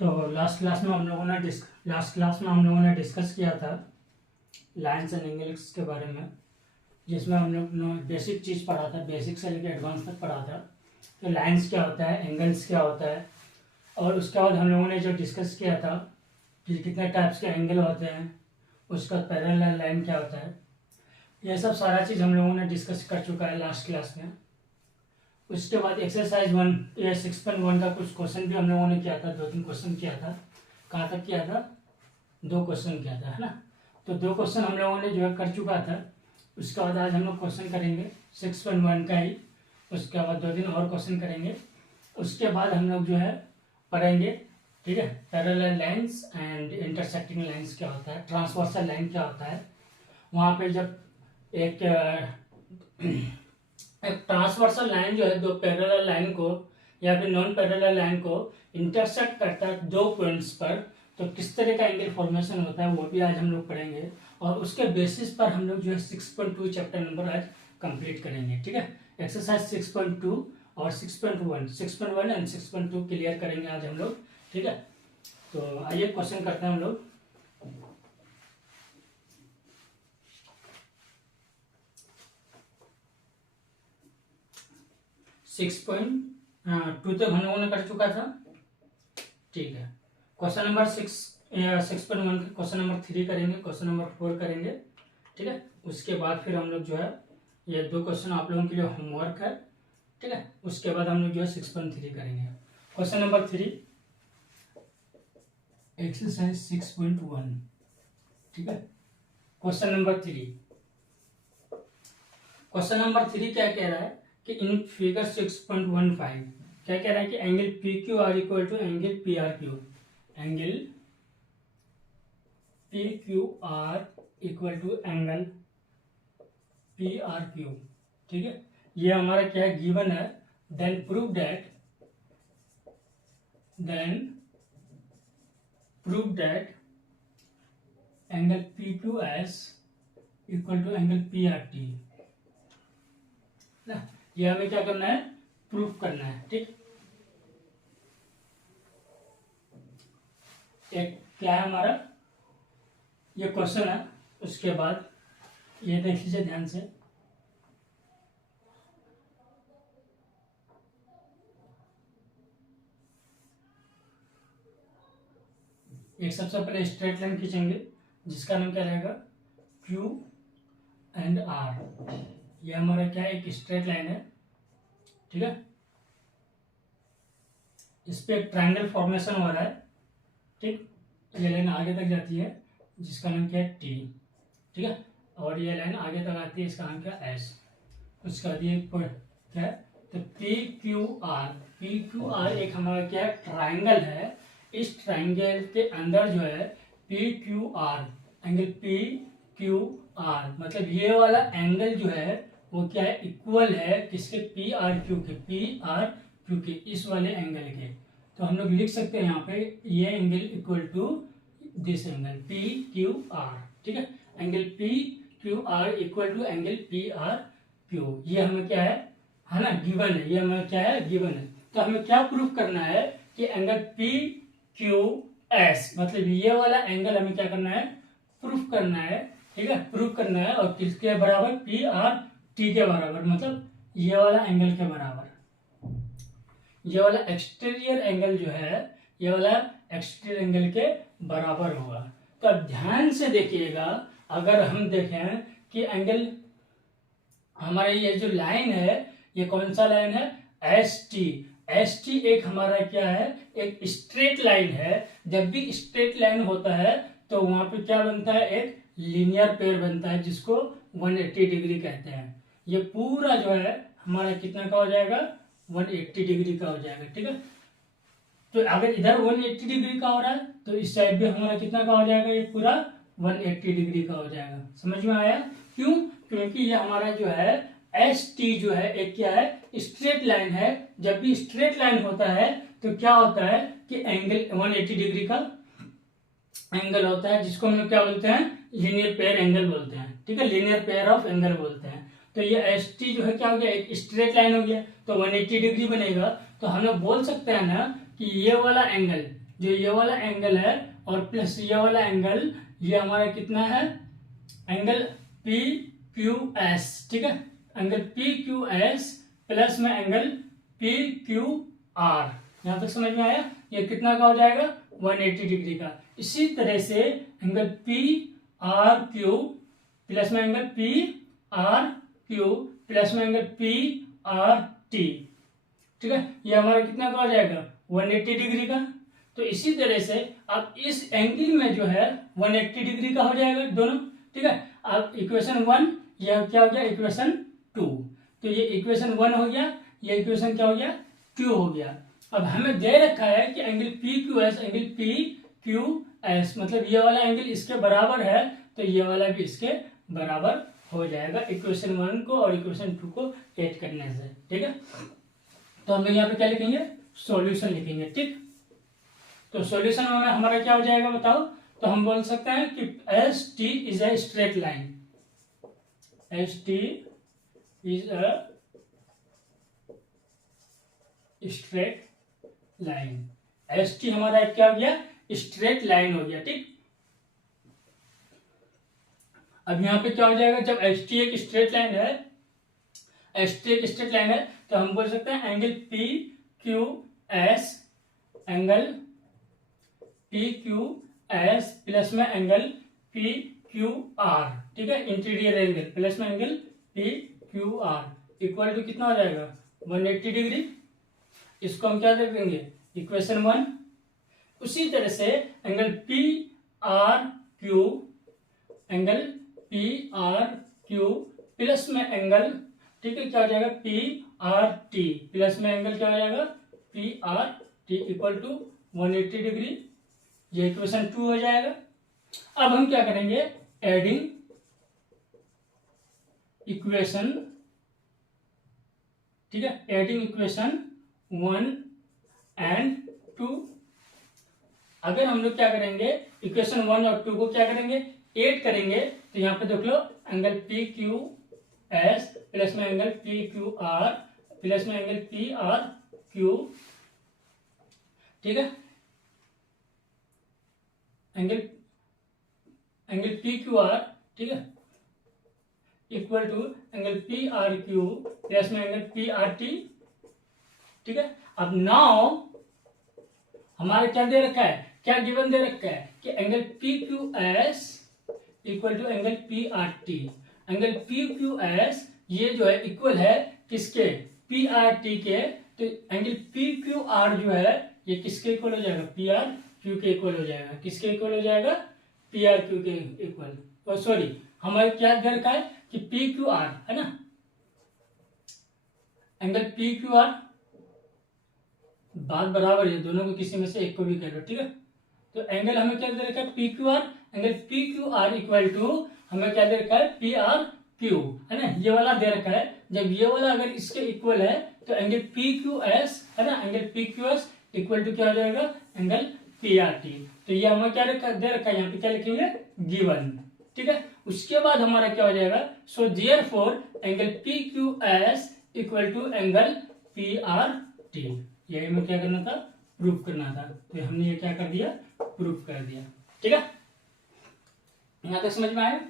तो last class में हम लोगों ने डिस्कस किया था लाइन्स एंड एंगल्स के बारे में, जिसमें हम लोग ने बेसिक चीज़ पढ़ा था, बेसिक से लेकर एडवांस तक पढ़ा था कि लाइन्स क्या होता है, एंगल्स क्या होता है। और उसके बाद हम लोगों ने जो डिस्कस किया था कि कितने टाइप्स के एंगल होते हैं, उसका पैरेलल लाइन क्या होता है, ये सब सारा चीज़ हम लोगों ने डिस्कस कर चुका है लास्ट क्लास में। उसके बाद एक्सरसाइज 1 या 6.1 का कुछ क्वेश्चन भी हम लोगों ने किया था, 2-3 क्वेश्चन किया था। कहाँ तक किया था? 2 क्वेश्चन किया था, है ना। तो 2 क्वेश्चन हम लोगों ने जो है कर चुका था। उसके बाद आज हम लोग क्वेश्चन करेंगे 6.1 का ही। उसके बाद 2 दिन और क्वेश्चन करेंगे। उसके बाद हम लोग जो है पढ़ेंगे, ठीक है, parallel lines and intersecting lines क्या होता है, ट्रांसवर्सल लाइन क्या होता है। वहाँ पे जब एक ट्रांसवर्सल लाइन जो है दो पैरेलल लाइन को या फिर नॉन पैरेलल लाइन को इंटरसेक्ट करता है 2 पॉइंट्स पर, तो किस तरह का एंगल फॉर्मेशन होता है वो भी आज हम लोग पढ़ेंगे। और उसके बेसिस पर हम लोग जो है 6.2 चैप्टर नंबर आज कंप्लीट करेंगे, ठीक है। एक्सरसाइज 6.2 और 6.1 एंड 6.2 क्लियर करेंगे आज हम लोग, ठीक है। तो आइए क्वेश्चन करते हैं हम लोग। सिक्स पॉइंट 2 तक हम लोगों ने कर चुका था, ठीक है। क्वेश्चन नंबर 6.1 क्वेश्चन नंबर 3 करेंगे, क्वेश्चन नंबर 4 करेंगे, ठीक है। उसके बाद फिर हम लोग जो है ये 2 क्वेश्चन आप लोगों के लिए होमवर्क है, ठीक है। उसके बाद हम लोग जो है 6.3 करेंगे। क्वेश्चन नंबर 3 एक्सरसाइज 6.1, ठीक है। क्वेश्चन नंबर 3 क्या कह रहा है कि इन फिगर 6.15 क्या कह रहा है कि angle P Q R equal to angle P R Q, angle P Q R equal to angle P R Q, ठीक है। ये हमारा क्या है, गिवन है। Then prove that angle P Q S equal to angle P R T ना। ये हमें क्या करना है, प्रूफ करना है, ठीक। एक क्या है हमारा ये क्वेश्चन है। उसके बाद ये देख लीजिए ध्यान से, एक सबसे पहले स्ट्रेट लाइन खींचेंगे जिसका नाम क्या रहेगा, क्यू एंड आर। ये हमारा क्या है, एक स्ट्रेट लाइन है, ठीक है। इस पे एक ट्रायंगल फॉर्मेशन हो रहा है, ठीक। ये लाइन आगे तक जाती है जिसका नाम क्या है टी, ठीक है। और ये लाइन आगे तक आती है, इसका नाम क्या है एस। उसका ये क्या है, तो पी क्यू आर एक हमारा क्या है, ट्रायंगल है। इस ट्रायंगल के अंदर जो है P Q R, angle P Q are मतलब ये वाला एंगल जो है वो क्या है, इक्वल है किसके, पी आर क्यू के, इस वाले एंगल के। तो हम लोग लिख सकते हैं यहाँ पे ये angle equal to this angle P Q R, ठीक है। Angle P Q R equal to angle P R Q, ये हमें क्या है ना, गिवन है। ये हमें क्या है, गिवन है। तो हमें क्या प्रूफ करना है कि एंगल पी क्यू एस मतलब ये वाला एंगल हमें क्या करना है, प्रूफ करना है, ठीक है। प्रूफ करना है और किसके बराबर, पी आर टी के बराबर, मतलब ये वाला एंगल के बराबर। ये वाला एक्सटीरियर एंगल जो है ये वाला एक्सटीरियर एंगल के बराबर होगा। तो अब ध्यान से देखिएगा, अगर हम देखें कि एंगल हमारा ये जो लाइन है ये कौन सा लाइन है, एस टी एक हमारा क्या है, एक स्ट्रेट लाइन है। जब भी स्ट्रेट लाइन होता है तो वहां पे क्या बनता है, एक लीनियर पेयर बनता है जिसको 180 डिग्री कहते हैं। ये पूरा जो है हमारा कितना का हो जाएगा, 180 डिग्री का हो जाएगा, ठीक है। तो अगर इधर 180 डिग्री का हो रहा है तो इस साइड भी हमारा कितना का हो जाएगा, ये पूरा 180 डिग्री का हो जाएगा। समझ में आया? क्यों? क्योंकि ये हमारा जो है एस टी जो है एक क्या है, स्ट्रेट लाइन है। जब भी स्ट्रेट लाइन होता है तो क्या होता है कि एंगल 180 डिग्री का एंगल होता है, जिसको हम क्या बोलते हैं, लीनियर पेयर एंगल बोलते हैं, ठीक है। लीनियर पेयर ऑफ एंगल बोलते हैं। तो ये एस टी जो है क्या हो गया, एक स्ट्रेट लाइन हो गया तो 180 डिग्री बनेगा। तो हम लोग बोल सकते हैं ना कि ये वाला एंगल जो ये वाला एंगल है और प्लस ये वाला एंगल, ये हमारा कितना है, एंगल पी क्यू एस, ठीक है, angle P Q S plus में एंगल पी क्यू आर। यहां तक समझ में आया? ये कितना का हो जाएगा, 180 डिग्री का। इसी तरह से angle P R Q plus में angle P R Q plus में एंगल पी आर टी, ठीक है, ये हमारा कितना का हो जाएगा, 180 डिग्री का। तो इसी तरह से अब इस एंगल में जो है 180 डिग्री का हो जाएगा दोनों, ठीक है। अब इक्वेशन 1, यह क्या हो गया, इक्वेशन 2। तो ये इक्वेशन 1 हो गया, ये इक्वेशन क्या हो गया, 2 हो गया। अब हमें दे रखा है कि angle P Q S, angle P Q S मतलब ये वाला एंगल इसके बराबर है, तो ये वाला भी इसके बराबर हो जाएगा इक्वेशन 1 को और इक्वेशन 2 को ऐड करने से, ठीक है। तो हम यहाँ पे क्या लिखेंगे, सॉल्यूशन लिखेंगे, ठीक। तो सॉल्यूशन में हमारा क्या हो जाएगा बताओ? तो हम बोल सकते हैं कि S T is a straight line, S T is a straight line. S T हमारा क्या हो गया, स्ट्रेट लाइन हो गया, ठीक। अब यहाँ पे क्या हो जाएगा, जब एस टी एक स्ट्रेट लाइन है, एस टी एक स्ट्रेट लाइन है, तो हम बोल सकते हैं angle P Q S, angle P Q S plus में एंगल पी क्यू आर, ठीक है, इंटीरियर एंगल प्लस में angle P Q R equal to कितना हो जाएगा, 180 डिग्री। इसको हम क्या देखेंगे, इक्वेशन 1। उसी तरह से angle P R Q, angle P R Q plus में एंगल, ठीक है, क्या हो जाएगा, पी आर टी प्लस में एंगल क्या हो जाएगा, P R T equal to 180 degree. ये इक्वेशन 2 हो जाएगा। अब हम क्या करेंगे, एडिंग इक्वेशन, ठीक है, एडिंग इक्वेशन 1 एंड 2। अगर हम लोग क्या करेंगे, इक्वेशन 1 और 2 को क्या करेंगे, ऐड करेंगे, तो यहां पे देख लो angle P Q S plus में angle P Q R plus में एंगल पी आर क्यू, ठीक है, एंगल पी क्यू आर, ठीक है, equal to angle P R Q plus में एंगल पी आर टी, ठीक है। अब नाउ हमारा क्या दे रखा है, क्या गिवन दे रखा है कि angle P Q S equal to angle P R T. Angle P Q S ये जो है इक्वल है किसके, पी आर टी के। तो एंगल पी क्यू आर जो है ये किसके इक्वल हो जाएगा, पी आर क्यू के इक्वल हो जाएगा। किसके इक्वल हो जाएगा, पी आर क्यू के इक्वल। सॉरी, हमारे क्या दे रखा है कि पी क्यू आर है ना, एंगल पी क्यू आर, बात बराबर है, दोनों को किसी में से एक को भी कर लो, ठीक है। तो एंगल हमें क्या दे रखा है, P Q R, angle P Q R equal to हमें क्या दे रखा है, पी आर क्यू, है ना, ये वाला दे रखा है। जब ये वाला अगर इसके इक्वल है तो एंगल पी क्यू एस है ना, angle P Q S equal to क्या हो जाएगा, एंगल पी आर टी। तो ये हमें क्या दे रखा है, यहाँ पे क्या लिखेंगे, गिवन, ठीक है। उसके बाद हमारा क्या हो जाएगा, so therefore angle P Q S equal to angle P R T. यही हमें क्या करना था, प्रूफ करना था। तो हमने ये क्या कर दिया, प्रूफ कर दिया, ठीक है। यहां तक समझ में आया।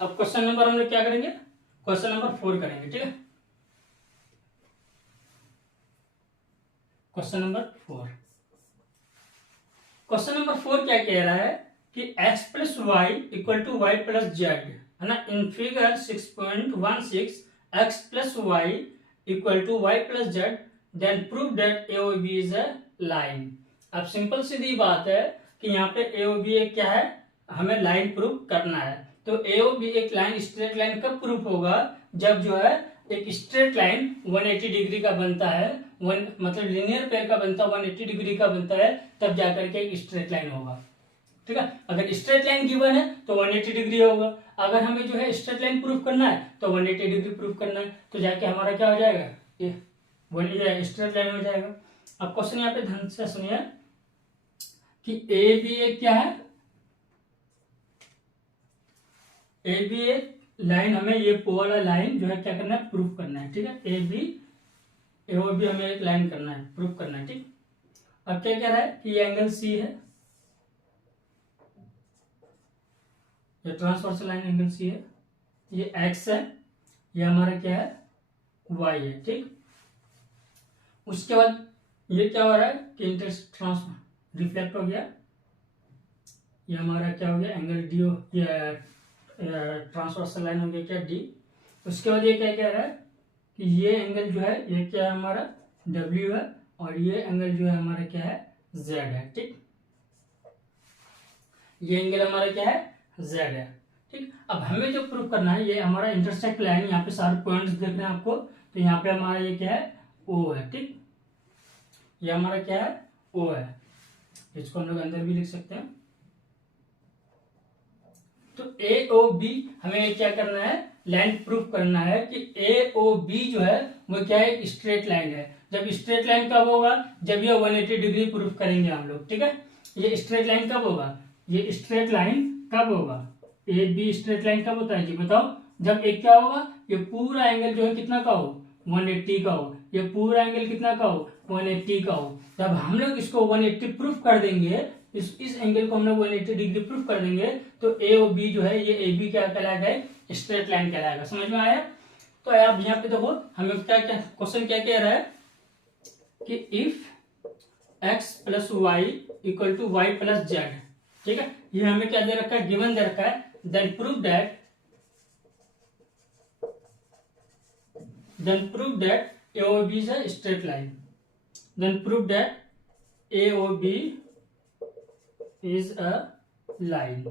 अब क्वेश्चन नंबर हम लोग क्या करेंगे, क्वेश्चन नंबर 4 करेंगे, ठीक है। क्वेश्चन नंबर 4, क्वेश्चन नंबर 4 क्या कह रहा है कि x plus Y equal to Y plus Z, है ना। In figure 6.16 x plus Y equal to Y plus Z, then prove that AOB is a line. अब सिंपल सीधी बात है कि यहाँ पे AOB क्या है, हमें लाइन प्रूव करना है। तो AOB एक लाइन, स्ट्रेट लाइन कब प्रूफ होगा, जब जो है एक स्ट्रेट लाइन 180 डिग्री का बनता है, मतलब लीनियर पेयर का बनता है 180 डिग्री का बनता है, तब जाकर के एक स्ट्रेट लाइन होगा, ठीक है। अगर स्ट्रेट लाइन गिवन है तो 180 डिग्री होगा। अगर हमें जो है स्ट्रेट लाइन प्रूफ करना है तो 180 डिग्री प्रूफ करना है, तो जाके हमारा क्या हो जाएगा, ये स्ट्रेट लाइन हो जाएगा। अब क्वेश्चन यहाँ पे ध्यान से सुनिए कि ABA क्या है, ABA लाइन हमें ये वाला लाइन जो है क्या करना है, प्रूफ करना है, ठीक है। AOB हमें एक लाइन करना है, प्रूफ करना है, ठीक। अब क्या कह रहा है कि ये एंगल सी है, ये ट्रांसवर्सल लाइन एंगल सी है, ये एक्स है, ये हमारा क्या है वाई है। ठीक, उसके बाद ये क्या हो रहा है कि ट्रांस रिफ्लेक्ट हो गया, ये हमारा क्या हो गया एंगल डी हो, ये ट्रांसवर्सल लाइन हो गया क्या डी। उसके बाद ये क्या कह रहा है कि ये एंगल जो है ये क्या है हमारा डब्ल्यू है, और ये एंगल जो है हमारा क्या है जेड है। ठीक, ये एंगल हमारा क्या है जेड है। ठीक, अब हमें जो प्रूव करना है, ये हमारा इंटरसेक्ट लाइन, यहाँ पे सारे पॉइंट्स देख रहे हैं आपको, तो यहाँ पे हमारा ये क्या है ओ है। ठीक, ये हमारा क्या है ओ है, इसको हम लोग अंदर भी लिख सकते हैं। तो ए ओ बी हमें क्या करना है, लाइन प्रूफ करना है कि ए ओ बी जो है वो क्या है स्ट्रेट लाइन है। जब स्ट्रेट लाइन कब होगा, जब ये 180 डिग्री प्रूफ करेंगे हम लोग। ठीक है, ये स्ट्रेट लाइन कब होगा, ये स्ट्रेट लाइन कब होगा, ए बी स्ट्रेट लाइन कब होता है जी बताओ, जब एक क्या होगा ये पूरा एंगल जो है कितना का हो 180 का हो, ये पूरा एंगल कितना का हो 180 का हो। जब हम लोग इसको 180 प्रूफ कर देंगे, इस एंगल को हम लोग 180 डिग्री प्रूफ कर देंगे, तो ए और बी जो है ये ए बी क्या कहलाएगा स्ट्रेट लाइन कहलाएगा। समझ में आया। तो आप यहाँ पे देखो हमें क्या क्या क्वेश्चन क्या कह रहा है कि if X plus Y equal to Y plus Z. ठीक है, ये हमें क्या दे रखा है गिवन दे रखा है, then prove that A O B is a straight line, then prove that A O B is a line.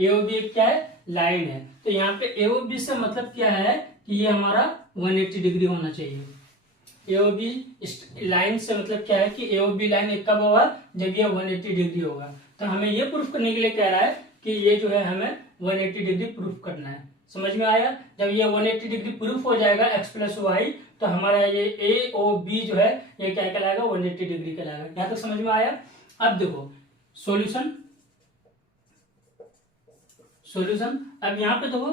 AOB क्या है लाइन है, तो यहाँ पे एओबी से मतलब क्या है कि ये हमारा 180 डिग्री होना चाहिए। एओबी लाइन से मतलब क्या है कि एओबी लाइन कब होगा, जब ये 180 डिग्री होगा। तो हमें ये प्रूफ करने के लिए कह रहा है कि ये जो है हमें 180 डिग्री प्रूफ करना है। समझ में आया। जब ये 180 डिग्री प्रूफ हो जाएगा एक्स प्लस वाई, तो हमारा ये ए ओ बी जो है ये क्या कहलाएगा 180 डिग्री कहलाएगा। यहाँ तक समझ में आया। अब देखो सॉल्यूशन अब यहाँ पे देखो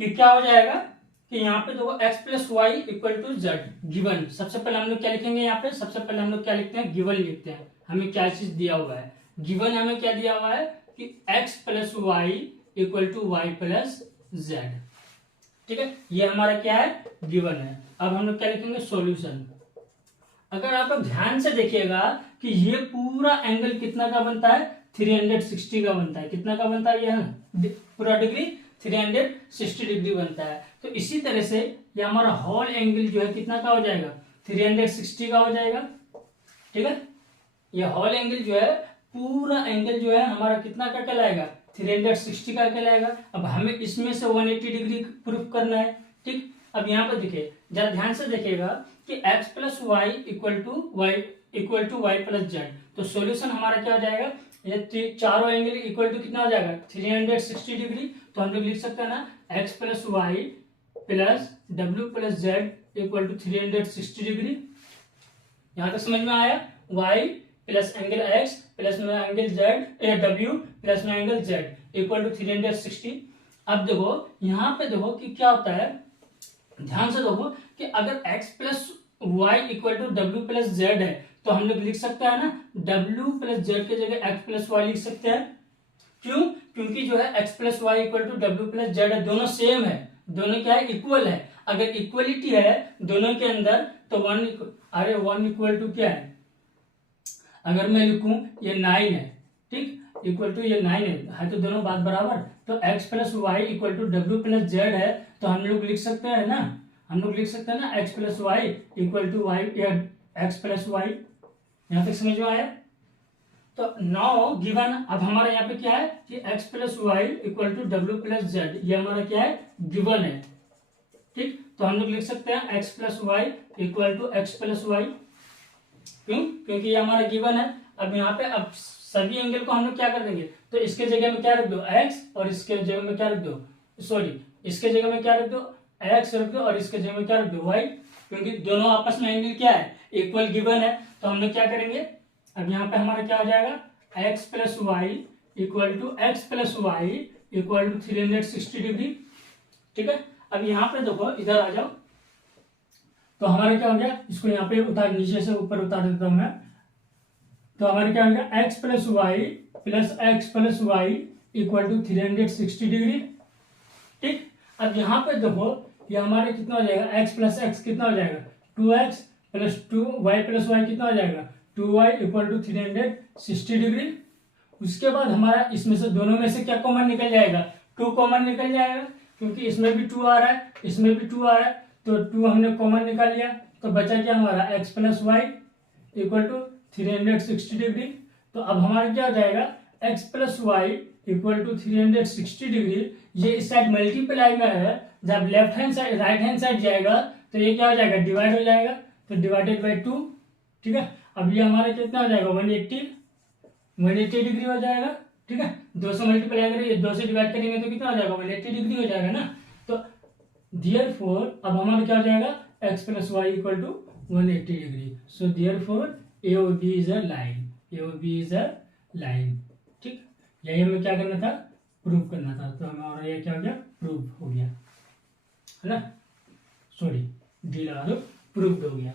कि क्या हो जाएगा कि यहाँ पे देखो x plus Y equal to Z given. सबसे पहले हम लोग क्या लिखेंगे, यहाँ पे सबसे पहले हम लोग क्या लिखते हैं गिवन लिखते हैं। हमें क्या चीज दिया हुआ है, गिवन हमें क्या दिया हुआ है कि x plus Y equal to Y plus Z. ठीक है, ये हमारा क्या है गिवन है। अब हम लोग क्या लिखेंगे सॉल्यूशन। अगर आप लोग ध्यान से देखिएगा कि ये पूरा एंगल कितना का बनता है 360 का बनता है। कितना का बनता है, यह पूरा डिग्री 360 डिग्री बनता है। तो इसी तरह से ये हमारा होल एंगल जो है कितना का हो जाएगा 360 का हो जाएगा। ठीक है, ये होल एंगल जो है पूरा एंगल जो है हमारा कितना का कहलाएगा 360 का कहलाएगा। अब हमें इसमें से 180 डिग्री प्रूफ करना है। ठीक, अब यहाँ पर देखिए जरा ध्यान से देखिएगा कि x plus Y equal to Y plus z. तो सॉल्यूशन हमारा क्या हो जाएगा, ये चारों एंगल इक्वल टू कितना हो जाएगा 360 डिग्री। तो हम लोग लिख सकते हैं ना x प्लस वाई प्लस डब्ल्यू plus z equal to 360 degree. यहां तक समझ में आया। y plus angle x plus में एंगल z w प्लस में एंगल z इक्वल टू 360। अब देखो यहाँ पे देखो कि क्या होता है, ध्यान से देखो कि अगर x plus Y equal to डब्ल्यू प्लस जेड है तो हम लोग लिख सकते हैं ना w प्लस जेड की जगह x प्लस वाई लिख सकते हैं। क्यों, क्योंकि जो है x plus Y equal to डब्ल्यू प्लस जेड है, दोनों सेम है, दोनों क्या है इक्वल है। अगर इक्वलिटी है दोनों के अंदर तो वन इक्वल टू क्या है, अगर मैं लिखूं ये 9 है। ठीक, इक्वल टू ये 9 है तो दोनों बात बराबर। तो x plus Y equal to डब्ल्यू प्लस जेड है तो हम लोग लिख सकते हैं ना, हम लोग लिख सकते हैं ना x plus Y equal to y x plus y. यहां तक समझ में आया। तो नाउ गिवन अब हमारा यहाँ पे क्या है कि x plus Y equal to डब्ल्यू प्लस जेड, ये हमारा क्या है गिवन है। ठीक, तो हम लोग लिख सकते हैं x plus Y equal to x plus y. क्यों, क्योंकि ये हमारा गिवन है। अब यहाँ पे अब सभी एंगल को हम लोग क्या कर देंगे, तो इसके जगह में क्या रख दो x और इसके जगह में क्या रख दो, सॉरी इसके जगह में क्या रख दो x रख दो और इसके जगह में क्या रख दो y, क्योंकि दोनों आपस में एंगल क्या है इक्वल गिवन है। तो हम लोग क्या करेंगे, अब यहाँ पे हमारा क्या हो जाएगा x plus Y equal to x plus Y equal to 360 degree. ठीक है, अब यहाँ पे देखो इधर आ जाओ, तो हमारा क्या हो गया, इसको यहाँ पे उतार नीचे से ऊपर उतार देता हूं मैं। तो हमारे क्या होगा x plus Y equal to 360 degree. ठीक, अब यहाँ पे देखो ये हमारे कितना हो जाएगा एक्स प्लस एक्स कितना हो जाएगा 2x plus 2y plus Y कितना हो जाएगा 2y इक्वल टू 360 डिग्री। उसके बाद हमारा इसमें से दोनों में से क्या कॉमन निकल जाएगा 2 कॉमन निकल जाएगा, क्योंकि इसमें भी 2 आ रहा है इसमें भी 2 आ रहा है, तो 2 हमने कॉमन निकाल लिया, तो बचा क्या हमारा x plus Y equal to 360 degree. तो अब हमारा क्या हो जाएगा x plus Y equal to 360 degree, ये इस साइड मल्टीप्लाई में है, जब left hand side right hand side जाएगा तो ये क्या हो जाएगा डिवाइड हो जाएगा, तो डिवाइडेड बाई 2। ठीक है, अब ये हमारा कितना हो जाएगा 180 डिग्री हो जाएगा। ठीक है, 2 से मल्टीप्लाई करेंगे 2 से डिवाइड करेंगे तो कितना हो जाएगा 180 डिग्री हो जाएगा ना। तो देयरफॉर अब हमारा क्या हो जाएगा x plus Y equal to 180 degree. So therefore A और B is a line, A और बी इज अ लाइन। ठीक, यही हमें क्या करना था प्रूव करना था, तो हमारा ये क्या हो गया प्रूव हो गया है ना, सॉरी डी लगा दो प्रूव्ड हो गया।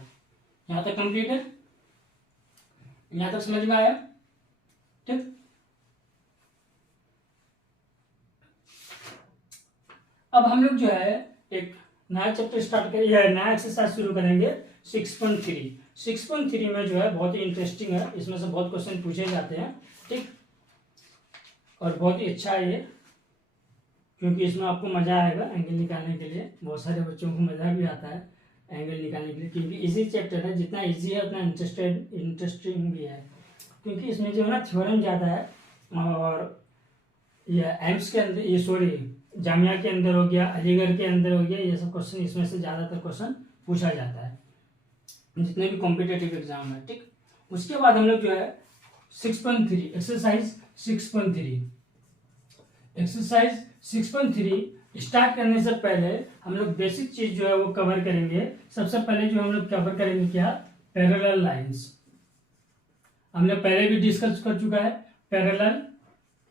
यहाँ तक कंप्लीट है, यहाँ तक समझ में आया। ठीक, अब हम लोग जो है एक नया चैप्टर स्टार्ट करेंगे, नया एक्सरसाइज शुरू करेंगे 6.3 में जो है बहुत ही इंटरेस्टिंग है, इसमें से बहुत क्वेश्चन पूछे जाते हैं। ठीक, और बहुत ही अच्छा है ये, क्योंकि इसमें आपको मजा आएगा एंगल निकालने के लिए, बहुत सारे बच्चों को मजा भी आता है एंगल निकालने के लिए, क्योंकि इजी चैप्टर है, जितना इजी है उतना इंटरेस्टिंग भी है, क्योंकि इसमें जो है ना थ्योरम ज़्यादा है, और ये एम्स के अंदर ये सॉरी जामिया के अंदर हो गया, अलीगढ़ के अंदर हो गया, ये सब क्वेश्चन इसमें से ज़्यादातर क्वेश्चन पूछा जाता है जितने भी कॉम्पिटेटिव एग्जाम है। ठीक, उसके बाद हम लोग जो है 6.3 एक्सरसाइज 6.3 स्टार्ट करने से पहले हम लोग बेसिक चीज जो है वो कवर करेंगे। सबसे पहले जो हम लोग कवर करेंगे क्या पैरेलल लाइंस, हमने पहले भी डिस्कस कर चुका है। पैरेलल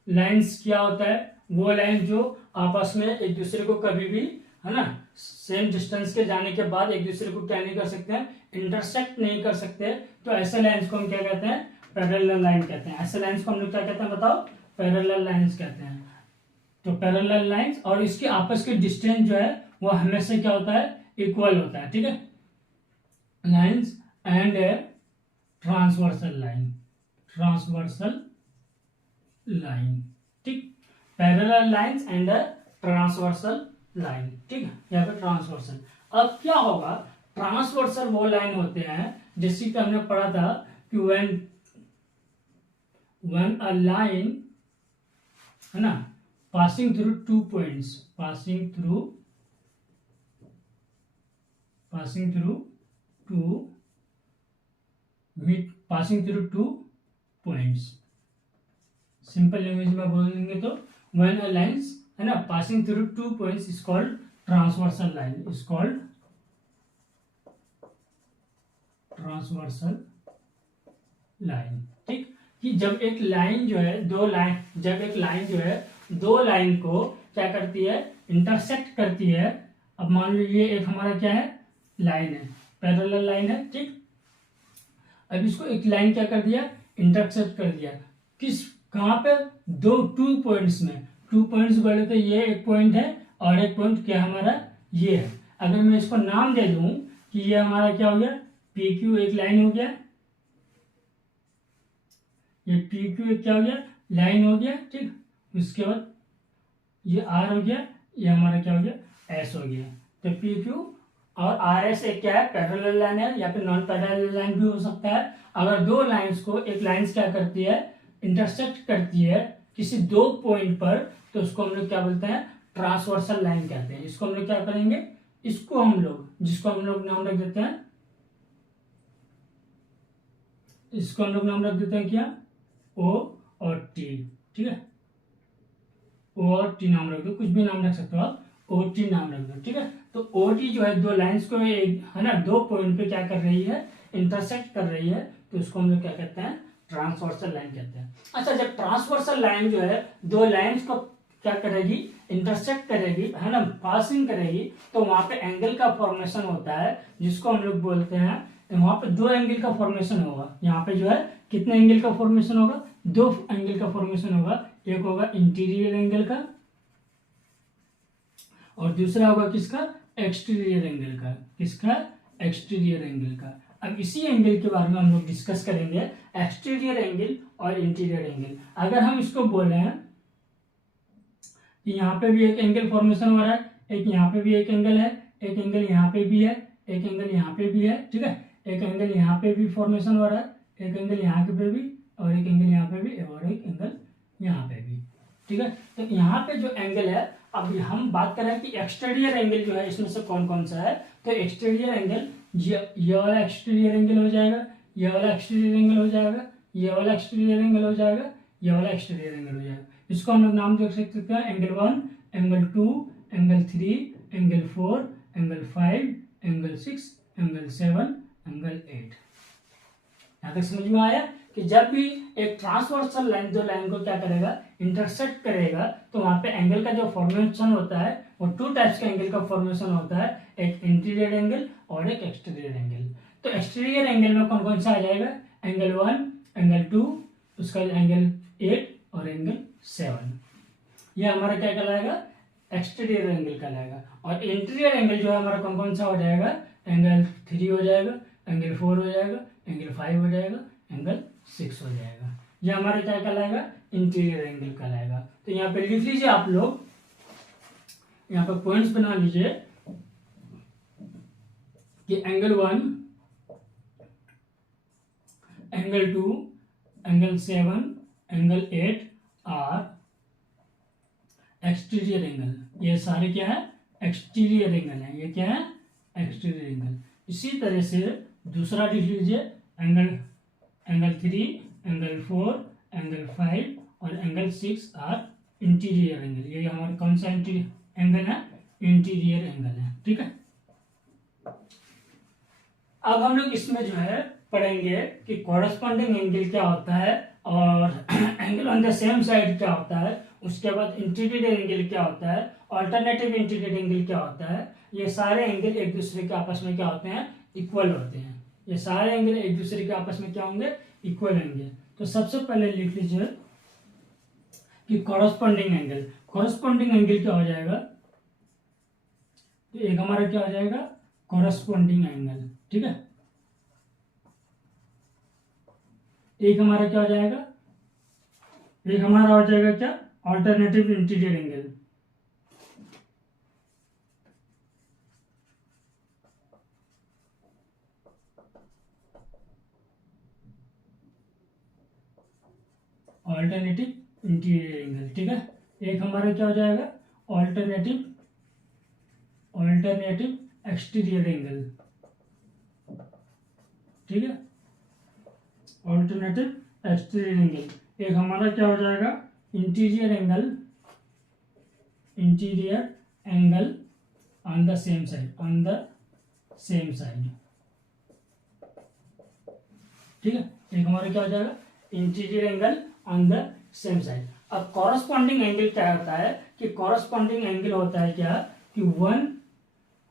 लाइंस क्या होता है, वो लाइन जो आपस में एक दूसरे को कभी भी है ना सेम डिस्टेंस के जाने के बाद एक दूसरे को क्या नहीं कर सकते हैं इंटरसेक्ट नहीं कर सकते, तो ऐसे लाइंस को हम क्या कहते हैं पैरेलल लाइन कहते हैं। ऐसे लाइंस को हम लोग क्या कहते हैं बताओ पैरेलल लाइंस कहते हैं। तो पैरेलल लाइंस और इसके आपस के डिस्टेंस जो है वो हमेशा क्या होता है इक्वल होता है। ठीक है, lines and a transversal line, ठीक, parallel lines and a transversal line. ठीक है, यहाँ पे ट्रांसवर्सल। अब क्या होगा ट्रांसवर्सल वो लाइन होते हैं जैसे कि हमने पढ़ा था कि when a line है ना passing through two points, passing through two points, simple language में बोलेंगे तो when a lines है ना passing through two points is called transversal line, is called transversal line. ठीक, कि जब एक लाइन जो है दो लाइन को क्या करती है इंटरसेक्ट करती है। अब मान लो ये एक हमारा क्या है लाइन है, पैरेलल लाइन है। ठीक, अब इसको एक लाइन क्या कर दिया इंटरसेक्ट कर दिया, किस कहाँ पे टू पॉइंट्स में। 2 पॉइंट्स बोले तो ये एक पॉइंट है और एक पॉइंट क्या हमारा ये है। अगर मैं इसको नाम दे दूं कि ये हमारा क्या हो गया पी क्यू एक लाइन हो गया, ये पी क्यू एक क्या हो गया लाइन हो गया। ठीक, उसके बाद ये आर हो गया, ये हमारा क्या हो गया एस हो गया। तो पी क्यू और आर एस एक क्या है पैरेलल लाइन है या फिर नॉन पैरेलल लाइन भी हो सकता है। अगर दो लाइंस को एक लाइंस क्या करती है इंटरसेक्ट करती है किसी दो पॉइंट पर, तो उसको हम लोग क्या बोलते हैं ट्रांसवर्सल लाइन कहते हैं। इसको हम लोग क्या करेंगे इसको हम लोग जिसको हम लोग नाम रख देते हैं, इसको हम लोग नाम रख देते हैं क्या ओ और टी। ठीक है, ओ और टी नाम रख दो, कुछ भी नाम रख सकते हो आप, ओ टी नाम रख दो। ठीक है, तो ओ टी जो है दो लाइंस को एक है ना दो पॉइंट पे क्या कर रही है इंटरसेक्ट कर रही है, तो उसको हम लोग क्या कहते हैं ट्रांसवर्सल लाइन कहते हैं। अच्छा, जब ट्रांसवर्सल लाइन जो है दो लाइंस को क्या करेगी इंटरसेक्ट करेगी है ना पासिंग करेगी, तो वहां पे एंगल का फॉर्मेशन होता है जिसको हम लोग बोलते हैं वहां पे दो एंगल का फॉर्मेशन होगा। यहाँ पे जो है कितने एंगल का फॉर्मेशन होगा, दो एंगल का फॉर्मेशन होगा। एक होगा इंटीरियर एंगल का और दूसरा होगा किसका, एक्सटीरियर एंगल का। किसका, एक्सटीरियर एंगल का। अब इसी एंगल के बारे में हम लोग डिस्कस करेंगे, एक्सटीरियर एंगल और इंटीरियर एंगल। अगर हम इसको बोल रहे हैं कि यहाँ पे भी एक एंगल फॉर्मेशन हो रहा है, एक यहाँ पे भी एक एंगल है, एक एंगल यहाँ पे भी है, एक एंगल यहाँ पे भी है, ठीक है, एक एंगल यहाँ पे भी फॉर्मेशन हो रहा है, एक एंगल यहाँ पे भी, और एक एंगल यहाँ पे भी, और एक एंगल यहाँ पे भी, ठीक है। तो यहाँ पे जो एंगल है, अब हम बात करें कि एक्सटीरियर एंगल जो है इसमें से कौन कौन सा है। तो एक्सटीरियर एंगल, ये वाला एक्सटीरियर एंगल हो जाएगा, ये वाला एक्सटीरियर एंगल हो जाएगा, ये वाला एक्सटीरियर एंगल हो जाएगा, ये वाला एक्सटीरियर एंगल हो जाएगा। इसको हम लोग नाम देख सकते हैं, angle 1, angle 2, angle 3, angle 4, angle 5, angle 6, angle 7, angle 8। यहाँ तक समझ में आया कि जब भी एक ट्रांसवर्सल लाइन दो लाइन को क्या करेगा, इंटरसेक्ट करेगा, तो वहां पे एंगल का जो फॉर्मेशन होता है वो टू टाइप्स का एंगल का फॉर्मेशन होता है, एक इंटीरियर एंगल और एक एक्सटीरियर एंगल। तो एक्सटीरियर एंगल में कौन कौन सा आ जाएगा, एंगल 1, एंगल 2, उसका एंगल 8 और एंगल 7। ये हमारा क्या कहलाएगा, एक्सटीरियर एंगल कहलाएगा। और इंटीरियर एंगल जो है हमारा कौन कौन सा हो जाएगा, एंगल 3 हो जाएगा, एंगल 4 हो जाएगा, एंगल 5 हो जाएगा, एंगल 6 हो जाएगा। ये हमारा क्या कहलाएगा, इंटीरियर एंगल कहलाएगा। तो यहाँ पे लिख लीजिए आप लोग, यहाँ पे पॉइंट्स बना लीजिए कि angle 1, angle 2, angle 7, angle 8 are exterior angle. ये सारे क्या है, एक्सटीरियर एंगल है। ये क्या है, एक्सटीरियर एंगल। इसी तरह से दूसरा लिख लीजिए, एंगल 3, एंगल 4, एंगल 5 और एंगल 6 आर इंटीरियर एंगल। ये हमारा कौन सा एंगल है, इंटीरियर एंगल है, ठीक है। अब हम लोग इसमें जो है पढ़ेंगे कि कॉरेस्पॉन्डिंग एंगल क्या होता है और angle on the same side क्या होता है, उसके बाद इंटीरियर एंगल क्या होता है, ऑल्टरनेटिव इंटीरियर एंगल क्या होता है। ये सारे एंगल एक दूसरे के आपस में क्या होते हैं, इक्वल होते हैं। ये सारे एंगल एक दूसरे के आपस में क्या होंगे, इक्वल होंगे। तो सबसे पहले लिख लीजिए कि कॉरेस्पॉन्डिंग एंगल। कॉरेस्पॉन्डिंग एंगल क्या हो जाएगा, तो एक हमारा क्या हो जाएगा, कॉरेस्पॉन्डिंग एंगल, ठीक है। एक हमारा क्या हो जाएगा, एक हमारा हो जाएगा क्या, alternative interior angle. Alternative interior angle, ठीक है। एक हमारा क्या हो जाएगा, ऑल्टरनेटिव एक्सटीरियर एंगल, ठीक है। Alternative exterior angle. एक हमारा क्या हो जाएगा, interior angle on the same side, ठीक है। एक हमारा क्या हो जाएगा, interior angle on the same side. अब कॉरेस्पॉन्डिंग एंगल क्या होता है कि कॉरेस्पॉन्डिंग एंगल होता है क्या कि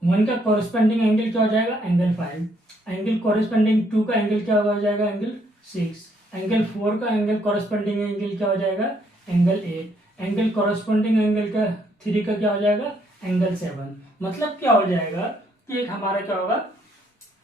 1 का कॉरेस्पॉन्डिंग एंगल क्या हो जाएगा, एंगल 5। एंगल कॉरेस्पॉन्डिंग 2 का एंगल क्या हो जाएगा, एंगल 6। एंगल 4 का एंगल कॉरेस्पॉन्डिंग एंगल क्या हो जाएगा, एंगल 8। एंगल कॉरेस्पॉन्डिंग एंगल का 3 का क्या हो जाएगा, एंगल 7। मतलब क्या हो जाएगा कि एक हमारा क्या होगा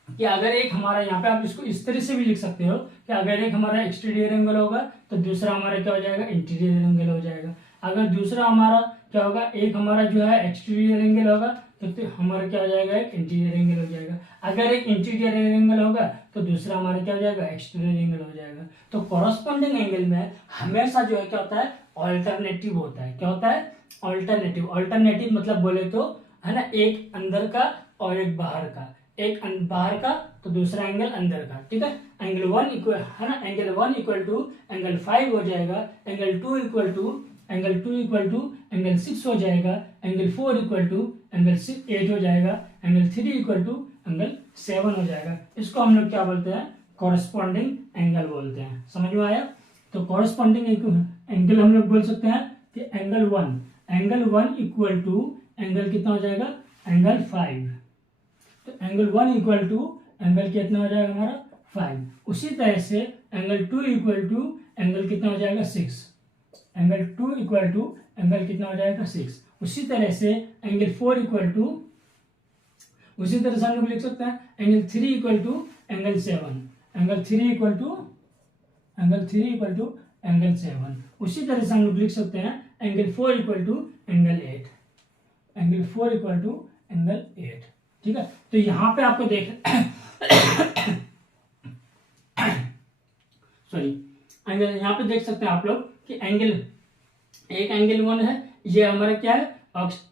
कि अगर एक हमारा, यहाँ पे आप इसको इस तरह से भी लिख सकते हो कि अगर एक हमारा एक्सटीरियर एंगल होगा तो दूसरा हमारा क्या हो जाएगा, इंटीरियर एंगल हो जाएगा। अगर दूसरा हमारा क्या होगा, एक हमारा जो है एक्सटीरियर एंगल होगा तो हमारा क्या हो जाएगा, एक इंटीरियर एंगल हो जाएगा। अगर एक इंटीरियर एंगल होगा तो दूसरा हमारा क्या हो जाएगा, एक्सटीरियर एंगल हो जाएगा। तो कॉरेस्पॉन्डिंग एंगल में हमेशा जो है क्या होता है, ऑल्टरनेटिव होता है। क्या होता है, ऑल्टरनेटिव मतलब बोले तो है ना, एक अंदर का और एक बाहर का, एक बाहर का तो दूसरा एंगल अंदर का, ठीक है। एंगल 1 इक्वल है ना, एंगल 1 इक्वल टू एंगल 5 हो जाएगा, एंगल 2 इक्वल टू एंगल 6 हो जाएगा, एंगल 4 इक्वल टू एंगल 8 हो जाएगा, एंगल 3 इक्वल टू एंगल 7 हो जाएगा। इसको हम लोग क्या बोलते हैं, कॉरेस्पॉन्डिंग एंगल बोलते हैं। समझ में आया। तो कॉरेस्पॉन्डिंग एंगल हम लोग बोल सकते हैं कि एंगल 1 इक्वल टू एंगल कितना हो जाएगा, एंगल 5। तो एंगल 1 इक्वल टू एंगल कितना हो जाएगा हमारा 5। उसी तरह से एंगल 2 इक्वल टू एंगल कितना हो जाएगा 6। एंगल 2 इक्वल टू एंगल कितना हो जाएगा 6। उसी तरह से एंगल 4 इक्वल टू, उसी तरह से हम लोग लिख सकते हैं angle 3 equal to angle 7। Angle 3 equal to angle 7। उसी तरह से हम लोग लिख सकते हैं angle 4 equal to angle 8। Angle 4 equal to angle 8। ठीक है, तो यहां पे आपको देख सॉरी एंगल यहां पे देख सकते हैं आप लोग कि एंगल, एक एंगल 1 है, ये हमारा क्या है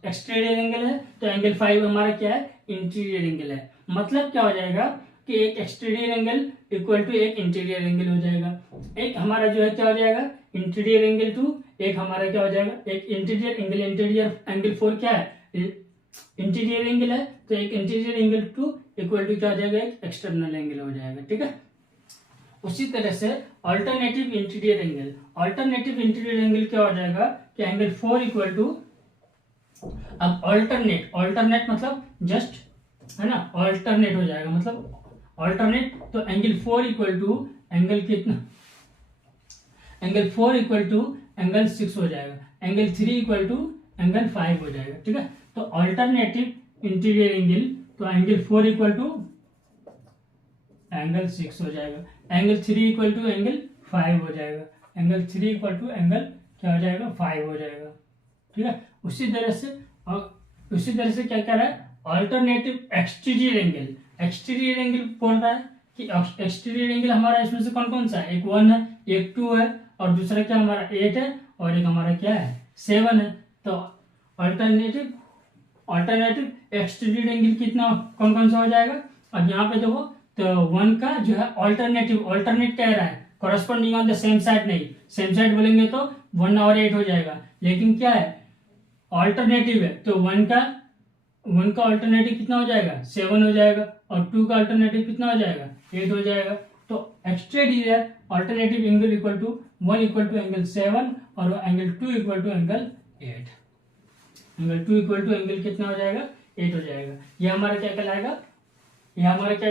एक्सटीरियर एंगल है, तो एंगल 5 हमारा क्या है इंटीरियर एंगल है। मतलब क्या हो जाएगा कि एक एक्सटीरियर एंगल इक्वल टू एक इंटीरियर एंगल हो जाएगा। एक हमारा जो है क्या हो जाएगा इंटीरियर एंगल 2, एक हमारा क्या हो जाएगा एक इंटीरियर एंगल। इंटीरियर एंगल 4 क्या है इंटीरियर एंगल है, तो एक इंटीरियर एंगल 2 इक्वल टू क्या हो जाएगा एक एक्सटर्नल एंगल हो जाएगा। ठीक है, उसी तरह से alternative interior angle. Alternative interior angle क्या हो जाएगा कि एंगल 4 इक्वल टू, अब अल्टरनेट मतलब जस्ट है ना, अल्टरनेट हो जाएगा मतलब अल्टरनेट, तो एंगल 4 इक्वल टू एंगल कितना, एंगल 4 इक्वल टू एंगल 6 हो जाएगा। एंगल 3 इक्वल टू एंगल 5 हो जाएगा। ठीक है, तो अल्टरनेटिव इंटीरियर एंगल, तो एंगल 4 इक्वल टू एंगल 6 हो जाएगा। एंगल 3 इक्वल टू एंगल 5 हो जाएगा। एंगल 3 इक्वल टू एंगल क्या हो जाएगा 5 हो जाएगा। ठीक है, उसी तरह से क्या कह रहा है alternative exterior angle. Exterior angle बोल रहा है कि एक्सटीरियर एंगल हमारा इसमें से कौन कौन सा है, एक 1 है, एक 2 है, और दूसरा क्या हमारा 8 है, और एक हमारा क्या है 7 है। तो अल्टरनेटिव एक्सटीरियर एंगल कितना कौन कौन सा हो जाएगा। अब यहाँ पे देखो तो 1 का जो है अल्टरनेट कह रहा है corresponding on the same side, नहीं सेम साइड बोलेंगे तो 1 और 8 हो जाएगा, लेकिन क्या है अल्टरनेटिव है, तो 1 का अल्टरनेटिव कितना हो जाएगा 7 हो जाएगा, और 2 का अल्टरनेटिव कितना हो जाएगा 8 हो जाएगा। तो exterior alternative angle equal to 1 equal to angle 7, और angle 2 equal to angle 8। Angle 2 equal to angle कितना हो जाएगा 8 हो जाएगा। ये हमारा क्या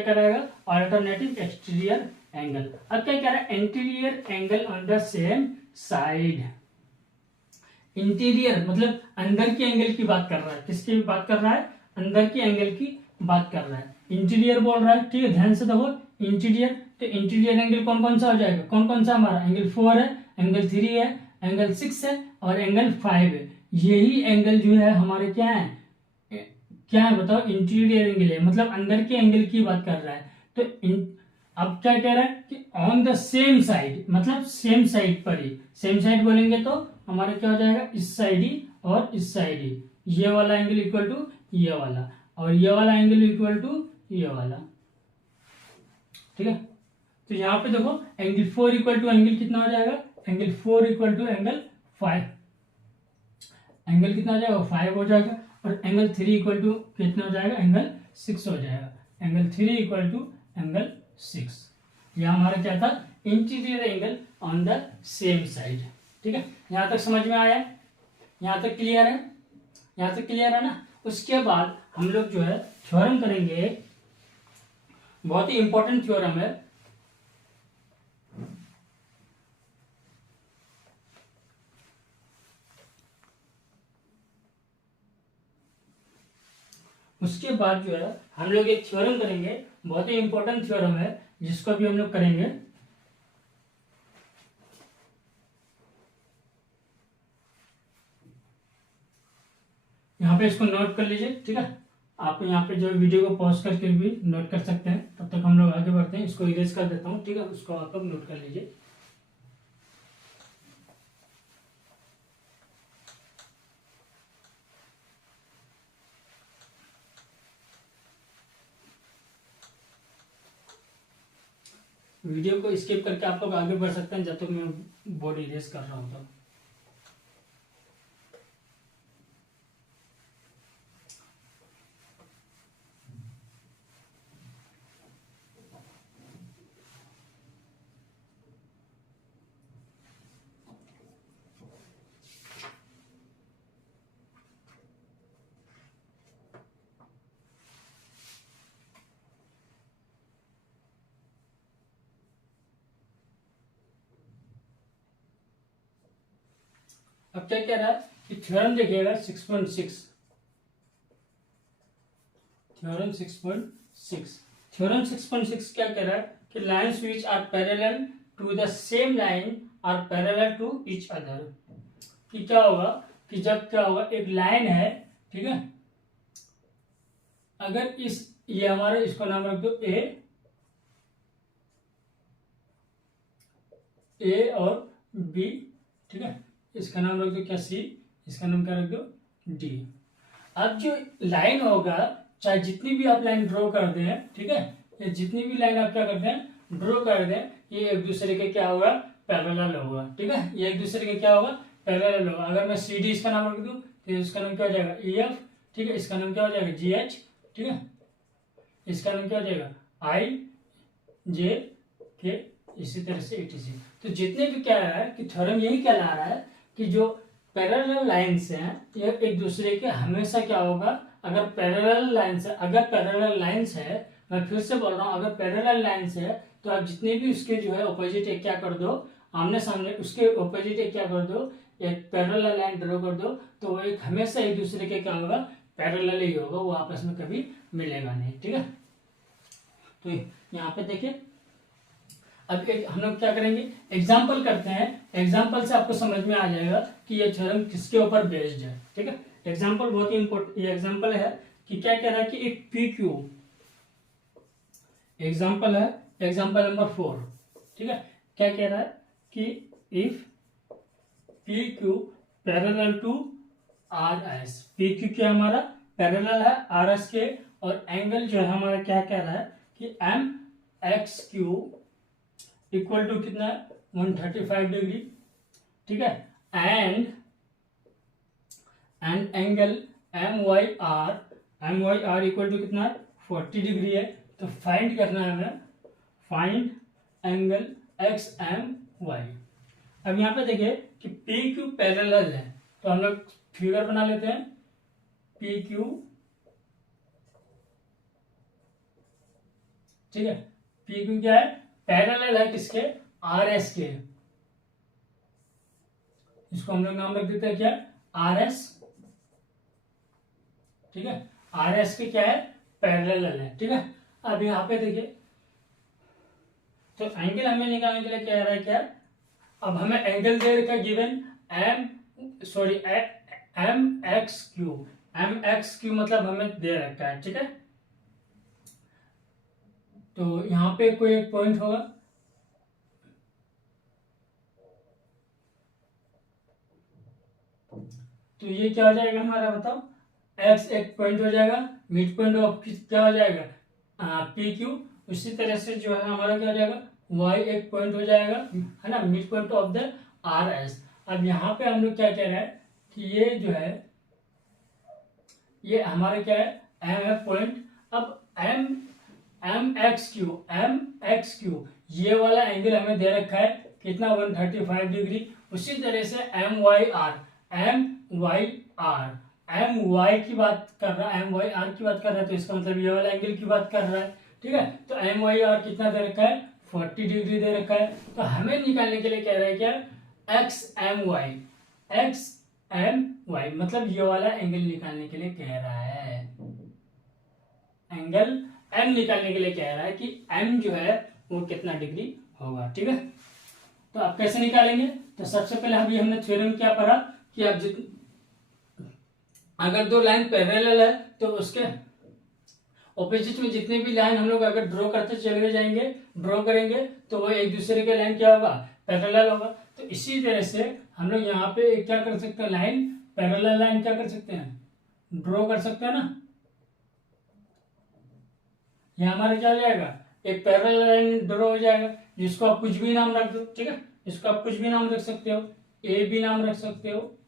कहलाएगा, अल्टरनेटिव एक्सटीरियर एंगल। अब क्या कह रहा है anterior angle on the same side. Interior मतलब अंदर के एंगल की बात कर रहा है, किसकी बात कर रहा है अंदर के एंगल की बात कर रहा है। इंटीरियर बोल रहा है, ठीक है ध्यान से देखो इंटीरियर, तो इंटीरियर एंगल कौन कौन सा हो जाएगा, कौन कौन सा हमारा एंगल 4 है, एंगल 3 है, एंगल 6 है, और एंगल 5 है। यही एंगल जो है हमारे क्या है बताओ इंटीरियर एंगल है, मतलब अंदर के एंगल की बात कर रहा है। तो अब क्या कह रहा है कि ऑन द सेम साइड, मतलब सेम साइड पर ही, सेम साइड बोलेंगे तो हमारा क्या हो जाएगा इस साइड ही और इस साइड ही, ये वाला एंगल इक्वल टू ये वाला, और ये वाला एंगल इक्वल टू ये वाला। ठीक है, तो यहाँ पे देखो एंगल 4 इक्वल टू एंगल कितना हो जाएगा, angle 4 equal to angle 5, angle कितना हो जाएगा 5 हो जाएगा, और एंगल 3 इक्वल टू कितना हो जाएगा एंगल 6 हो जाएगा। एंगल 3 इक्वल टू एंगल 6, यह हमारा क्या था interior angle on the same side. ठीक है, यहां तक समझ में आया, यहां तक क्लियर है, यहां तक क्लियर है ना। उसके बाद हम लोग जो है थ्योरम करेंगे, बहुत ही इंपॉर्टेंट थ्योरम है। उसके बाद जो है हम लोग एक थ्योरम करेंगे, बहुत ही इंपॉर्टेंट थ्योरम है, जिसको भी हम लोग करेंगे। यहाँ पे इसको नोट कर लीजिए। ठीक है, आप यहाँ पे जो वीडियो को पॉज करके भी नोट कर सकते हैं, तब तक हम लोग आगे बढ़ते हैं। इसको इरेज कर देता हूँ, ठीक है, उसको आप लोग नोट कर लीजिए। वीडियो को स्किप करके आप लोग आगे बढ़ सकते हैं जब तक मैं बोर्ड इरेज कर रहा हूँ। तो अब क्या कह रहा है कि थ्योरम देखिएगा 6.6, थ्योरम 6.6, थ्योरम 6.6 क्या कह रहा है कि lines which are parallel to the same line are parallel to each other. कि क्या होगा कि जब क्या होगा, एक लाइन है, ठीक है, अगर इस ये हमारा इसको नाम रख दो ए और बी, ठीक है, इसका नाम रख दो क्या सी, इसका नाम क्या रख दो डी। अब जो लाइन होगा, चाहे जितनी भी आप लाइन ड्रॉ कर दें, ठीक है, ये जितनी भी लाइन आप क्या करते हैं ड्रॉ कर दें, ये एक दूसरे के क्या होगा पैरेलल होगा, ठीक है, ये एक दूसरे के क्या होगा पैरेलल होगा। अगर मैं सी डी इसका नाम रख दूं तो इसका नाम क्या हो जाएगा ई एफ, ठीक है, इसका नाम क्या हो जाएगा जी एच, ठीक है, इसका नाम क्या हो जाएगा आई जे के, इसी तरह से etc। तो जितने भी क्या है कि थ्योरम यही कहला रहा है कि जो पैरेलल लाइन्स हैं ये एक दूसरे के हमेशा क्या होगा, अगर पैरेलल लाइन्स है, अगर पैरेलल लाइन्स है, मैं फिर से बोल रहा हूँ, अगर पैरेलल लाइन्स है तो आप जितने भी उसके जो है ऑपोजिट एक क्या कर दो, आमने सामने उसके ऑपोजिट एक क्या कर दो, एक पैरेलल लाइन ड्रॉ कर दो, तो वो एक हमेशा एक दूसरे के क्या होगा पैरेलल ही होगा, वो आपस में कभी मिलेगा नहीं, ठीक है। तो यहाँ पे देखिए अब एक हम लोग क्या करेंगे एग्जाम्पल करते हैं, एग्जाम्पल से आपको समझ में आ जाएगा कि ये थ्योरम किसके ऊपर बेस्ड है, ठीक है। एग्जाम्पल बहुत ही इंपॉर्टेंट, ये एग्जाम्पल है कि क्या कह रहा है कि एक पी क्यू, एग्जाम्पल है एग्जाम्पल नंबर 4, ठीक है, क्या कह रहा है कि if P Q parallel to R S, P Q क्या हमारा पैरेलल है आर एस के, और एंगल जो है हमारा क्या कह रहा है कि M X Q equal to कितना है 135 डिग्री, ठीक है, and angle M Y R equal to कितना है 40 डिग्री है। तो फाइंड करना है हमें, find angle X M Y. अब यहाँ पे देखिए कि पी क्यू पैरेलल है, तो हम लोग फिगर बना लेते हैं, पी क्यू, ठीक है, पी क्यू क्या है पैरेलल है किसके आर एस के, इसको हम लोग नाम रख देते हैं क्या आर एस, ठीक है, आर एस के क्या है पैरेलल है, ठीक है। अब यहाँ पे देखिए तो एंगल हमें निकालने के लिए क्या रहा है क्या, अब हमें एंगल दे रखा है गिवन एम एक्स क्यू मतलब हमें दे रखा है, ठीक है। तो यहाँ पे कोई एक पॉइंट होगा, तो ये क्या हो जाएगा हमारा बताओ, एक्स एक पॉइंट हो जाएगा, मिड पॉइंट ऑफ क्या हो जाएगा पी क्यू, उसी तरह से जो है हमारा क्या हो जाएगा वाई एक पॉइंट हो जाएगा, है ना, mid point of the R S. अब यहाँ पे हम लोग क्या कह रहे हैं कि ये जो है ये हमारा क्या है एम एफ पॉइंट, अब एम एक्स क्यू ये वाला एंगल हमें दे रखा है कितना 135 डिग्री, उसी तरह से एम वाई आर की बात कर रहा है, एम वाई आर की बात कर रहा है, तो इसका मतलब ये वाला एंगल की बात कर रहा है, ठीक है। तो एम वाई आर कितना दे रखा है 40 डिग्री दे रखा है, तो हमें निकालने के लिए कह रहा है क्या एक्स एम वाई मतलब ये वाला एंगल निकालने के लिए कह रहा है, एंगल एम निकालने के लिए कह रहा है कि एम जो है वो कितना डिग्री होगा, ठीक है। तो आप कैसे निकालेंगे, तो सबसे पहले हमने थ्योरम क्या पढ़ा कि आप अगर दो लाइन पैरेलल है तो उसके ऑपोजिट में जितने भी लाइन हम लोग अगर ड्रॉ करते चले जाएंगे, ड्रॉ करेंगे तो वो एक दूसरे के लाइन क्या होगा पैरेलल होगा। तो इसी तरह से हम लोग यहाँ पे क्या कर सकते हैं, लाइन पैरेलल लाइन क्या कर सकते हैं ड्रॉ कर सकते हैं ना, ये हमारा क्या हो जाएगा एक पैरेलल लाइन ड्रॉ हो जाएगा, जिसको आप कुछ भी नाम रख दो, ठीक है, इसको आप कुछ भी नाम रख सकते हो, ए बी नाम रख सकते हो,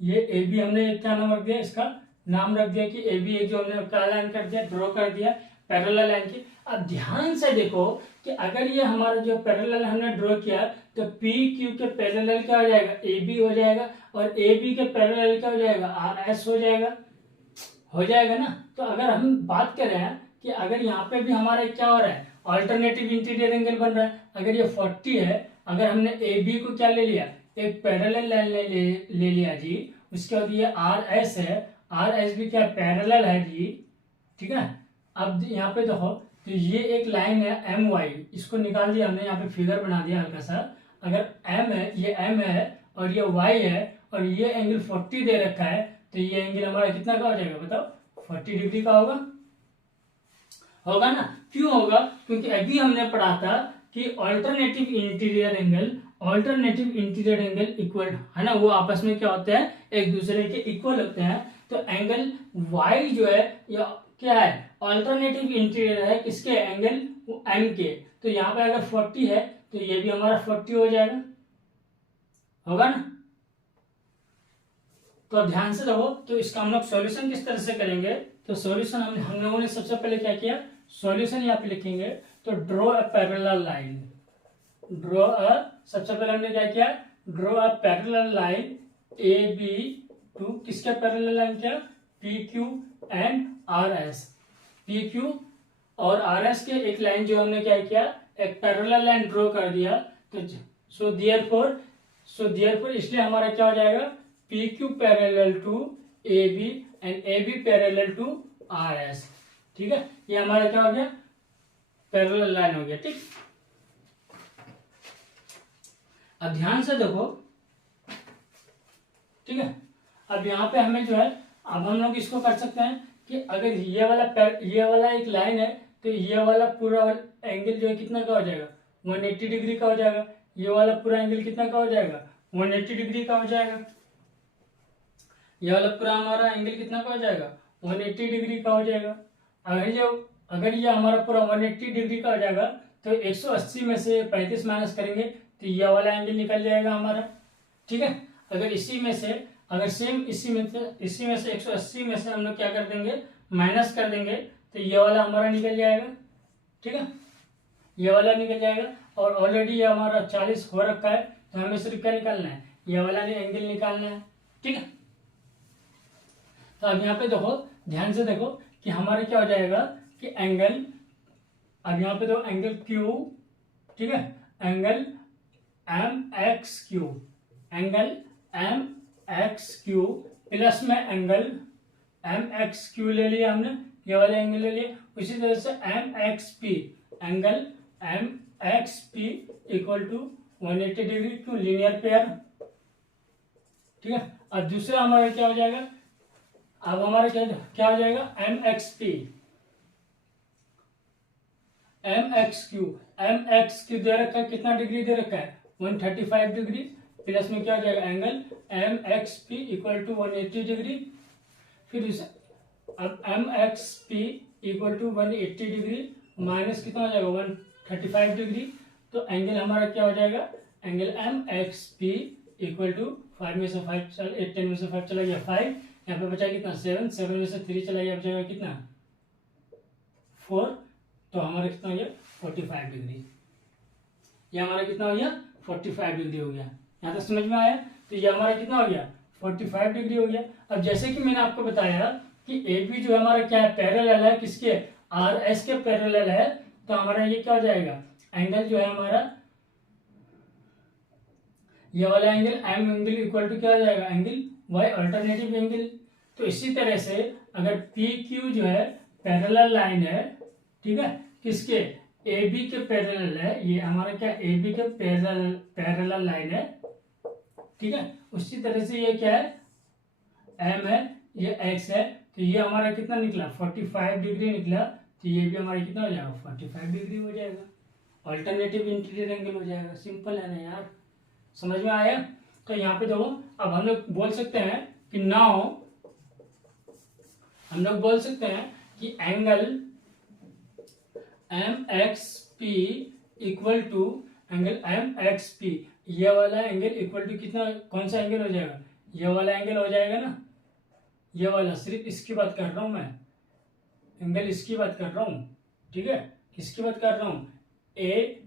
ये ए बी हमने क्या नाम रख दिया, इसका नाम रख दिया कि ए बी एक जो हमने क्या लाइन कर दिया ड्रॉ कर दिया पैरेलल लाइन की। अब ध्यान से देखो कि अगर ये हमारा जो पैरेलल हमने ड्रॉ किया तो पी क्यू के पैरेलल क्या हो जाएगा ए बी हो जाएगा, और ए बी के पैरेलल क्या हो जाएगा आर एस हो जाएगा ना। तो अगर हम बात करें कि अगर यहाँ पे भी हमारा क्या हो रहा है ऑल्टरनेटिव इंटीरियर एंगल बन रहा है, अगर ये 40 है, अगर हमने ए बी को क्या ले लिया एक पैरेलल लाइन ले लिया जी, उसके बाद ये आर एस है, आर एस भी क्या पैरेलल है जी, ठीक है। अब यहाँ पे देखो, तो ये एक लाइन है एम वाई, इसको निकाल दिया हमने, यहाँ पे फिगर बना दिया हल्का सा। अगर एम है, ये एम है और ये वाई है और ये एंगल 40 दे रखा है, तो ये एंगल हमारा कितना का हो जाएगा बताओ, 40 डिग्री का होगा, होगा ना। क्यों होगा? क्योंकि अभी हमने पढ़ा था कि ऑल्टरनेटिव इंटीरियर एंगल इक्वल है ना, वो आपस में क्या होते हैं, एक दूसरे के इक्वल होते हैं। तो एंगल वाई जो है या क्या है, ऑल्टरनेटिव इंटीरियर है किसके, एंगल एम के। तो यहाँ पे अगर 40 है तो ये भी हमारा 40 हो जाएगा, होगा ना। तो ध्यान से देखो, तो इसका हम लोग सॉल्यूशन किस तरह से करेंगे। तो सॉल्यूशन हम लोगों ने सबसे पहले क्या किया, सॉल्यूशन यहाँ पे लिखेंगे। तो ड्रॉ अ पैरेलल लाइन, सबसे पहले हमने क्या किया, draw a parallel line A B to किसके पैरेलल लाइन, क्या P Q and R S. P Q और आर एस के एक लाइन जो हमने क्या किया, एक पैरेलल लाइन ड्रॉ कर दिया। तो सो देयरफॉर इसलिए हमारा क्या हो जाएगा, P Q parallel to A B and A B parallel to R S. ठीक है, ये हमारा क्या हो गया, पैरेलल लाइन हो गया। ठीक, अब ध्यान से देखो, ठीक है। अब यहाँ पे हमें जो है, अब हम लोग इसको कर सकते हैं कि अगर ये वाला एक लाइन है, तो ये वाला पूरा एंगल जो है कितना का हो जाएगा, 180 डिग्री का हो जाएगा। ये वाला पूरा एंगल कितना का हो जाएगा, 180 डिग्री का हो जाएगा। ये वाला पूरा हमारा एंगल कितना का हो जाएगा, 180 डिग्री का हो जाएगा। अगर ये हमारा पूरा 180 डिग्री का हो जाएगा, तो 180 में से 35 माइनस करेंगे तो ये वाला एंगल निकल जाएगा हमारा। ठीक है, अगर इसी में से 180 में से हम लोग क्या कर देंगे, माइनस कर देंगे, तो ये वाला हमारा निकल जाएगा। ठीक है, ये वाला निकल जाएगा। और ऑलरेडी ये हमारा 40 हो रखा है, तो हमें सिर्फ क्या निकालना है, ये वाला एंगल निकालना है। ठीक है, तो अब यहाँ पे देखो, ध्यान से देखो कि हमारा क्या हो जाएगा कि एंगल, अब यहाँ पे देखो एंगल क्यू, ठीक है, angle M X Q, angle M X Q plus में एंगल एम एक्स क्यू ले लिया हमने, ये वाले एंगल ले लिए। उसी तरह से M X P, angle M X P equal to 180 degree, क्यों, लीनियर पेयर। ठीक है, अब दूसरा हमारा क्या हो जाएगा, अब हमारा क्या हो जाएगा, M X P, M X Q दे रखा है, कितना डिग्री दे रखा है, 135 डिग्री, प्लस में क्या हो जाएगा, angle M X P equal to 180 degree. फिर अब M X P equal to 180 degree minus कितना हो जाएगा, 135 डिग्री। तो एंगल हमारा क्या हो जाएगा, angle M X P equal to 5 में से 5 10 में से 5 चला गया 5, यहाँ पे बचा कितना 7 में से 3 चला गया, बचेगा कितना 4, तो हमारा कितना हो गया 45 डिग्री। ये हमारा कितना हो गया 45 डिग्री हो गया। यहाँ तक समझ में आया? तो ये हमारा कितना हो गया 45 डिग्री हो गया। अब जैसे कि मैंने आपको बताया कि ए बी जो हमारा क्या है, पैरेलल है किसके, आर एस के पैरेलल है, तो हमारा ये क्या हो जाएगा, एंगल जो है हमारा ये वाला angle M angle equal to क्या हो जाएगा, एंगल वाई, अल्टरनेटिव एंगल। तो इसी तरह से अगर पी क्यू जो है पैरेलल लाइन है, ठीक है, किसके, ए बी के पैरेलल है, ये हमारा क्या ए बी के पैरेलल लाइन है। ठीक है, उसी तरह से ये क्या है, एम है, ये एक्स है, तो ये हमारा कितना निकला 45 डिग्री निकला, तो ये भी हमारा कितना हो जाएगा 45 डिग्री हो जाएगा, अल्टरनेटिव इंटीरियर एंगल हो जाएगा। सिंपल है ना यार, समझ में आया? तो यहाँ पे देखो, अब हम लोग बोल सकते हैं कि नाउ हम लोग बोल सकते हैं कि angle M X P equal to angle M X P, ये वाला एंगल इक्वल टू कितना, कौन सा एंगल हो जाएगा, ये वाला एंगल हो जाएगा ना, ये वाला, सिर्फ इसकी बात कर रहा हूं मैं, एंगल इसकी बात कर रहा हूं। ठीक है, किसकी बात कर रहा हूं, ए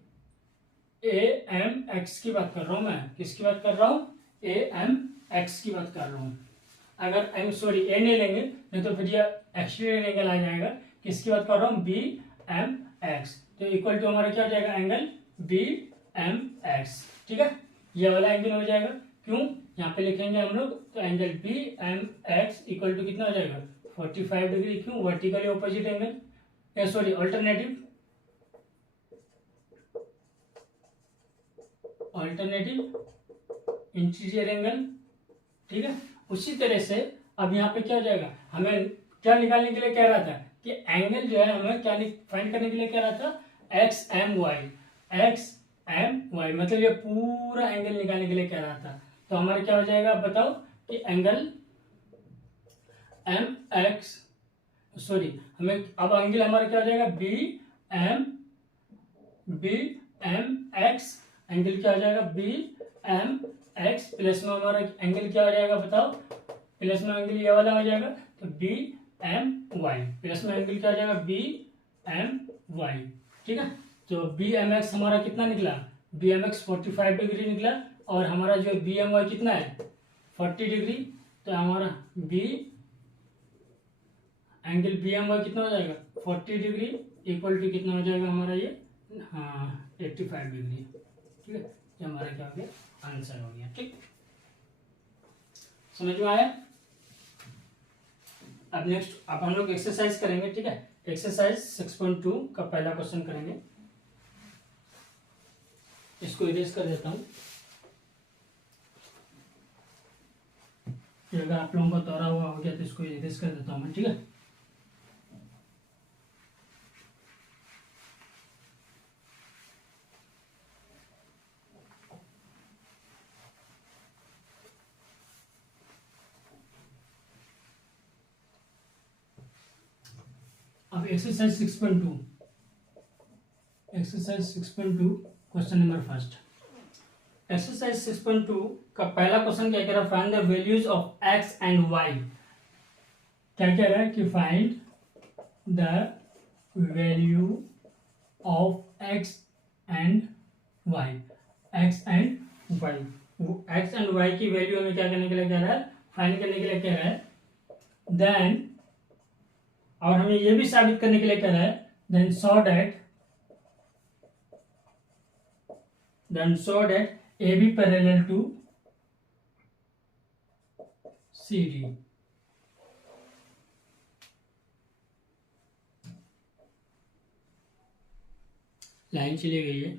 एम एक्स की बात कर रहा हूं मैं, किसकी बात कर रहा हूं, ए एम एक्स की बात कर रहा हूं। अगर ए नहीं लेंगे, नहीं तो फिर ये एक्सटीरियर एंगल आ जाएगा। किसकी बात कर रहा हूं, बी एम एक्स, तो इक्वल टू हमारा क्या हो जाएगा, एंगल बी एम एक्स। ठीक है, ये वाला एंगल हो जाएगा। क्यों, यहाँ पे लिखेंगे हम लोग तो angle B M X equal to कितना हो जाएगा 45 डिग्री। क्यों, vertically opposite angle, sorry alternative interior angle. ठीक है, उसी तरह से अब यहाँ पे क्या हो जाएगा, हमें क्या निकालने के लिए कह रहा था कि एंगल जो है हमें क्या फाइंड करने के लिए कह रहा था, एक्स एम वाई, मतलब ये पूरा एंगल निकालने के लिए कह रहा था। तो हमारा क्या हो जाएगा बताओ कि एंगल एम एक्स, सॉरी हमें अब एंगल हमारा क्या हो जाएगा बी एम एक्स, एंगल क्या हो जाएगा बी एम एक्स, प्लस में हमारा एंगल क्या हो जाएगा बताओ, प्लस में एंगल ये वाला हो जाएगा तो बी एम वाई, प्लस में एंगल क्या हो जाएगा बी एम वाई। ठीक है, तो बी एम एक्स हमारा कितना निकला, बी एम एक्स 45 डिग्री निकला, और हमारा जो बी एम वाई कितना है 40 डिग्री। तो हमारा B angle B M Y कितना हो जाएगा 40 डिग्री इक्वल टू कितना हो जाएगा हमारा ये, हाँ 85 डिग्री। ठीक है, ये हमारा क्या हो गया आंसर हो गया। ठीक, समझ में आया। अब नेक्स्ट अब हम लोग एक्सरसाइज करेंगे। ठीक है, एक्सरसाइज 6.2 का पहला क्वेश्चन करेंगे। इसको इरेज कर देता हूँ, अगर आप लोगों को दौरा हुआ हो गया तो इसको इरेज कर देता हूँ मैं। ठीक है, अब exercise 6.2 question number first. Exercise 6.2 का पहला क्वेश्चन क्या कह रहा है, find the values of x and y. क्या कह रहा है कि find the value of x and y, x and y की वैल्यू हमें क्या करने के लिए कह रहा है, फाइंड करने के लिए कह रहा है। देन और हमें यह भी साबित करने के लिए कह रहा है, then so that A B parallel to C D. Line चली गई है।